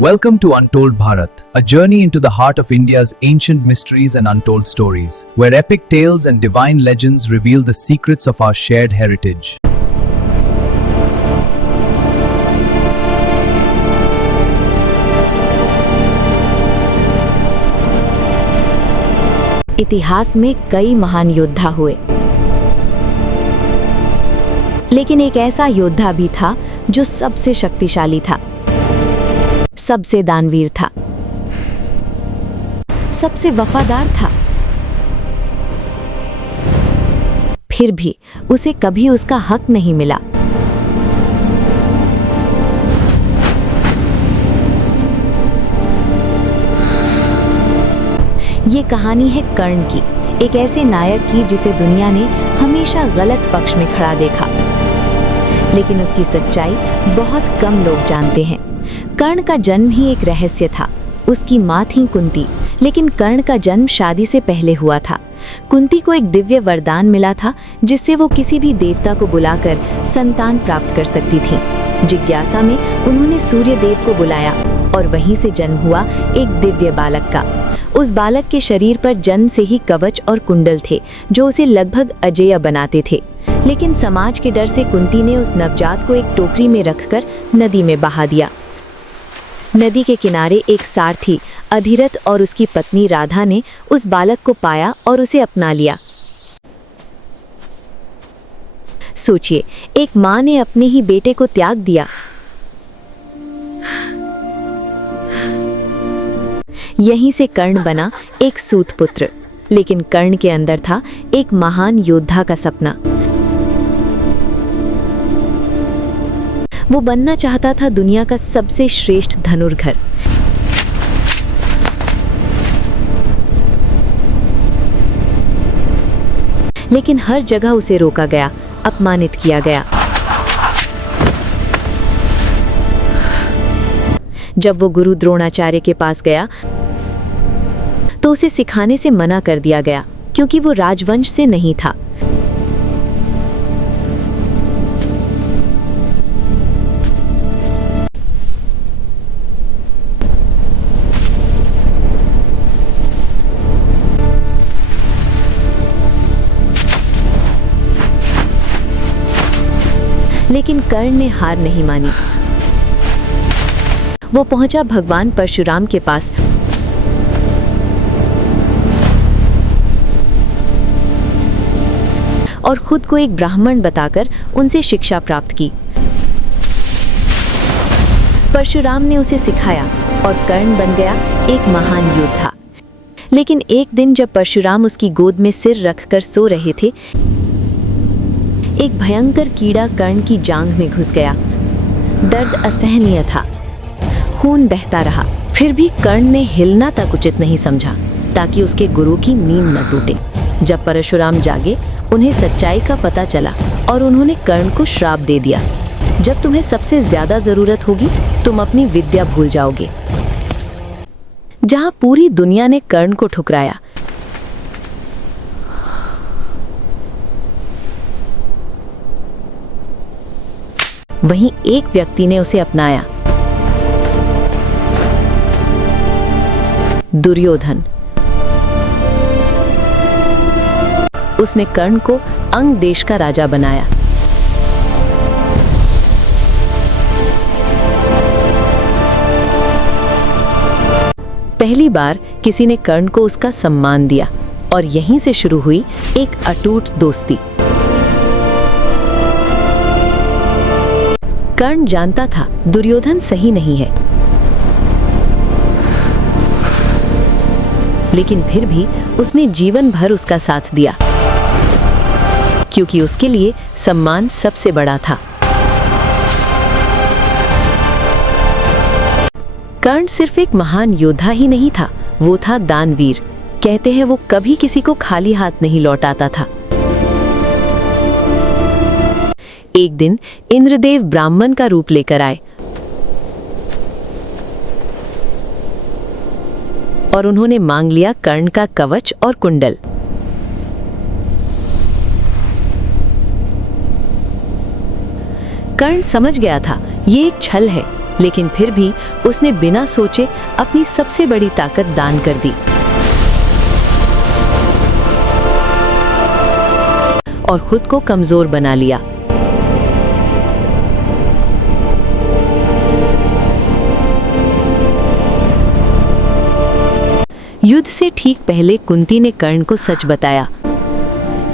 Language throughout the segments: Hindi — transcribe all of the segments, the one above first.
Welcome to Untold Bharat, a journey into the heart of India's ancient mysteries and untold stories, where epic tales and divine legends reveal the secrets of our shared heritage. इतिहास में कई महान योद्धा हुए, लेकिन एक ऐसा योद्धा भी था जो सबसे शक्तिशाली था, सबसे दानवीर था, सबसे वफादार था। फिर भी उसे कभी उसका हक नहीं मिला। ये कहानी है कर्ण की, एक ऐसे नायक की जिसे दुनिया ने हमेशा गलत पक्ष में खड़ा देखा, लेकिन उसकी सच्चाई बहुत कम लोग जानते हैं। कर्ण का जन्म ही एक रहस्य था। उसकी माँ थी कुंती, लेकिन कर्ण का जन्म शादी से पहले हुआ था। कुंती को एक दिव्य वरदान मिला था जिससे वो किसी भी देवता को बुलाकर संतान प्राप्त कर सकती थी। जिज्ञासा में उन्होंने सूर्य देव को बुलाया और वहीं से जन्म हुआ एक दिव्य बालक का। उस बालक के शरीर पर जन्म से ही कवच और कुंडल थे जो उसे लगभग अजेय बनाते थे, लेकिन समाज के डर से कुंती ने उस नवजात को एक टोकरी में रखकर नदी में बहा दिया। नदी के किनारे एक सारथी अधिरथ और उसकी पत्नी राधा ने उस बालक को पाया और उसे अपना लिया। सोचिए, एक माँ ने अपने ही बेटे को त्याग दिया। यहीं से कर्ण बना एक सूत पुत्र, लेकिन कर्ण के अंदर था एक महान योद्धा का सपना। वो बनना चाहता था दुनिया का सबसे श्रेष्ठ धनुर्धर। लेकिन हर जगह उसे रोका गया, अपमानित किया गया। जब वो गुरु द्रोणाचार्य के पास गया तो उसे सिखाने से मना कर दिया गया, क्योंकि वो राजवंश से नहीं था। लेकिन कर्ण ने हार नहीं मानी। वो पहुंचा भगवान परशुराम के पास और खुद को एक ब्राह्मण बताकर उनसे शिक्षा प्राप्त की। परशुराम ने उसे सिखाया और कर्ण बन गया एक महान योद्धा। लेकिन एक दिन जब परशुराम उसकी गोद में सिर रखकर सो रहे थे, एक भयंकर कीड़ा कर्ण की जांघ में घुस गया। दर्द असहनीय था, खून बहता रहा। फिर भी कर्ण ने हिलना तक उचित नहीं समझा ताकि उसके गुरु की नींद न टूटे। जब परशुराम जागे, उन्हें सच्चाई का पता चला और उन्होंने कर्ण को श्राप दे दिया, जब तुम्हें सबसे ज्यादा जरूरत होगी तुम अपनी विद्या भूल जाओगे। जहां पूरी दुनिया ने कर्ण को ठुकराया, वहीं एक व्यक्ति ने उसे अपनाया, दुर्योधन। उसने कर्ण को अंग देश का राजा बनाया। पहली बार किसी ने कर्ण को उसका सम्मान दिया और यहीं से शुरू हुई एक अटूट दोस्ती। कर्ण जानता था दुर्योधन सही नहीं है, लेकिन फिर भी उसने जीवन भर उसका साथ दिया, क्योंकि उसके लिए सम्मान सबसे बड़ा था। कर्ण सिर्फ एक महान योद्धा ही नहीं था, वो था दानवीर। कहते हैं वो कभी किसी को खाली हाथ नहीं लौटाता था। एक दिन इंद्रदेव ब्राह्मण का रूप लेकर आए और उन्होंने मांग लिया कर्ण का कवच और कुंडल। कर्ण समझ गया था ये एक छल है, लेकिन फिर भी उसने बिना सोचे अपनी सबसे बड़ी ताकत दान कर दी और खुद को कमजोर बना लिया। युद्ध से ठीक पहले कुंती ने कर्ण को सच बताया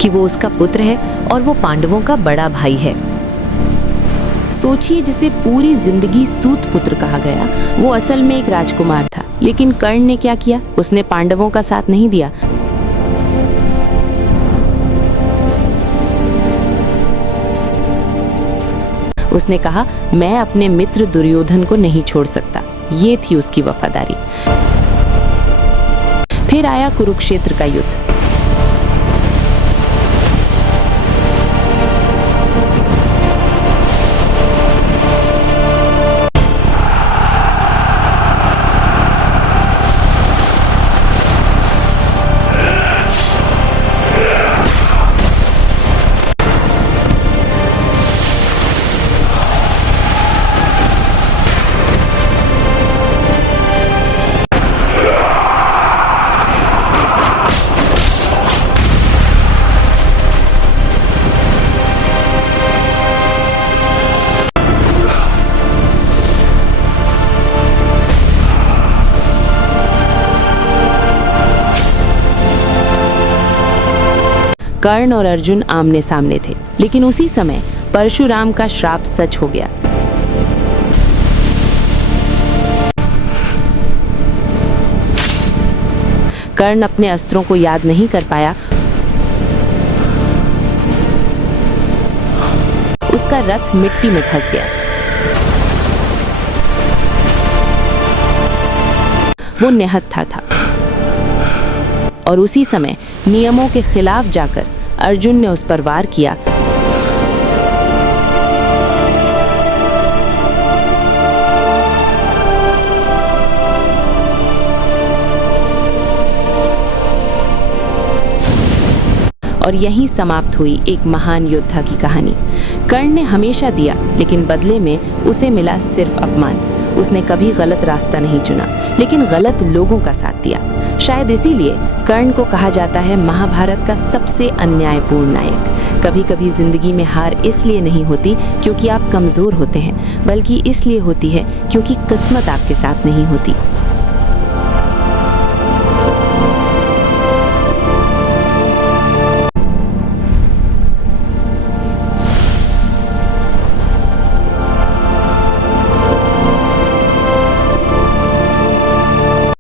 कि वो उसका पुत्र है और वो पांडवों का बड़ा भाई है। सोचिए, जिसे पूरी जिंदगी सूत पुत्र कहा गया, वो असल में एक राजकुमार था। लेकिन कर्ण ने क्या किया? उसने पांडवों का साथ नहीं दिया। उसने कहा, मैं अपने मित्र दुर्योधन को नहीं छोड़ सकता। ये थी उसकी वफादारी। फिर आया कुरुक्षेत्र का युद्ध। कर्ण और अर्जुन आमने सामने थे, लेकिन उसी समय परशुराम का श्राप सच हो गया। कर्ण अपने अस्त्रों को याद नहीं कर पाया। उसका रथ मिट्टी में फंस गया। वो निहत्था था और उसी समय नियमों के खिलाफ जाकर अर्जुन ने उस पर वार किया। और यहीं समाप्त हुई एक महान योद्धा की कहानी। कर्ण ने हमेशा दिया, लेकिन बदले में उसे मिला सिर्फ अपमान। उसने कभी गलत रास्ता नहीं चुना, लेकिन गलत लोगों का साथ दिया। शायद इसीलिए कर्ण को कहा जाता है महाभारत का सबसे अन्यायपूर्ण नायक। कभी कभी जिंदगी में हार इसलिए नहीं होती क्योंकि आप कमजोर होते हैं, बल्कि इसलिए होती है क्योंकि किस्मत आपके साथ नहीं होती।